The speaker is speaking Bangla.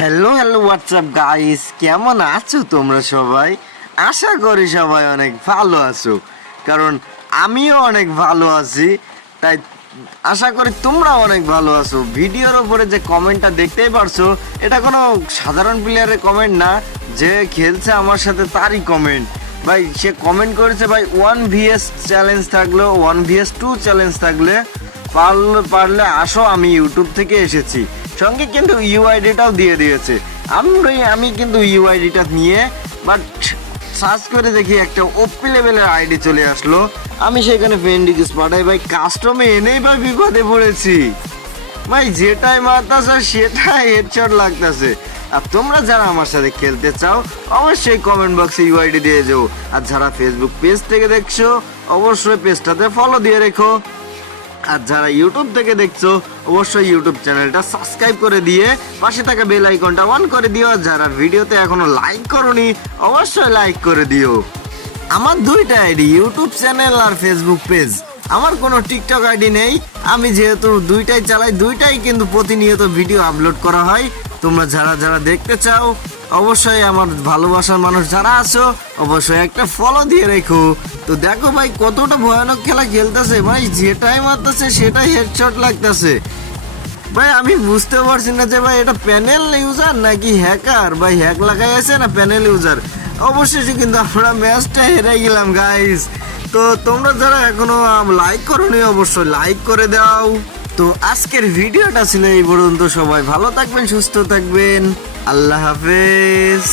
হ্যালো হ্যালো হোয়াটসঅ্যাপ গাইস, কেমন আছো তোমরা সবাই? আশা করি সবাই অনেক ভালো আছো, কারণ আমিও অনেক ভালো আছি। তাই আশা করি তোমরা অনেক ভালো আছো। ভিডিওর উপরে যে কমেন্টটা দেখতেই পারছো, এটা কোনো সাধারণ প্লেয়ারের কমেন্ট না, যে খেলছে আমার সাথে তারই কমেন্ট। ভাই সে কমেন্ট করেছে, ভাই 1vs চ্যালেঞ্জ থাকলে 1vs2 চ্যালেঞ্জ থাকলে পারলে আসো, আমি ইউটিউব থেকে এসেছি। সঙ্গে কিন্তু ইউআইডিটাও দিয়ে দিয়েছে। আমি কিন্তু ইউআইডিটা নিয়ে বাট সার্চ করে দেখি একটা ওপি লেভেলের আইডি চলে আসলো। আমি সেখানে ফ্রেন্ড রিকোয়েস্ট পাঠাই, ভাই কাস্টমে এনেই ভাই বিপদে পড়েছি। ভাই যেটাই মারতাছে সেটাই হেডশট লাগতেছে। আর তোমরা যারা আমার সাথে খেলতে চাও অবশ্যই কমেন্ট বক্সে ইউআইডি দিয়ে যাও। আর যারা ফেসবুক পেজ থেকে দেখছো অবশ্যই পেজটাতে ফলো দিয়ে রেখো। আর যারা ইউটিউব থেকে দেখছো অবশ্যই ইউটিউব চ্যানেলটা সাবস্ক্রাইব করে দিয়ে পাশে থাকা বেল আইকনটা অন করে দিও। আর যারা ভিডিওতে এখনো লাইক করোনি অবশ্যই লাইক করে দিও। আমার দুইটা আইডি, ইউটিউব চ্যানেল আর ফেসবুক পেজ। আমার কোনো টিকটক আইডি নেই। আমি যেহেতু দুইটাই চালাই, দুইটাই কিন্তু প্রতিনিয়ত ভিডিও আপলোড করা হয়। তোমরা যারা যারা দেখতে চাও অবশ্যই আমার ভালোবাসার মানুষ যারা আছো অবশ্যই একটা ফলো দিয়ে রেখো। তো দেখো ভাই কতটা ভয়ানক খেলা খেলতেছে, ভাই যেটাই মারতেছে সেটাই হেডশট লাগতেছে। ভাই আমি বুঝতে পারছি না যে ভাই এটা প্যানেল ইউজার নাকি হ্যাকার, ভাই হ্যাক লাগাই আছে না প্যানেল ইউজার। অবশেষে কিন্তু আমরা ম্যাচটা হেরে গেলাম গাইস। তো তোমরা যারা এখনো লাইক করোনি অবশ্যই লাইক করে দাও। তো আজকের ভিডিওটা ছিল এই পর্যন্ত। সবাই ভালো থাকবেন, সুস্থ থাকবেন, আল্লাহ হাফেজ।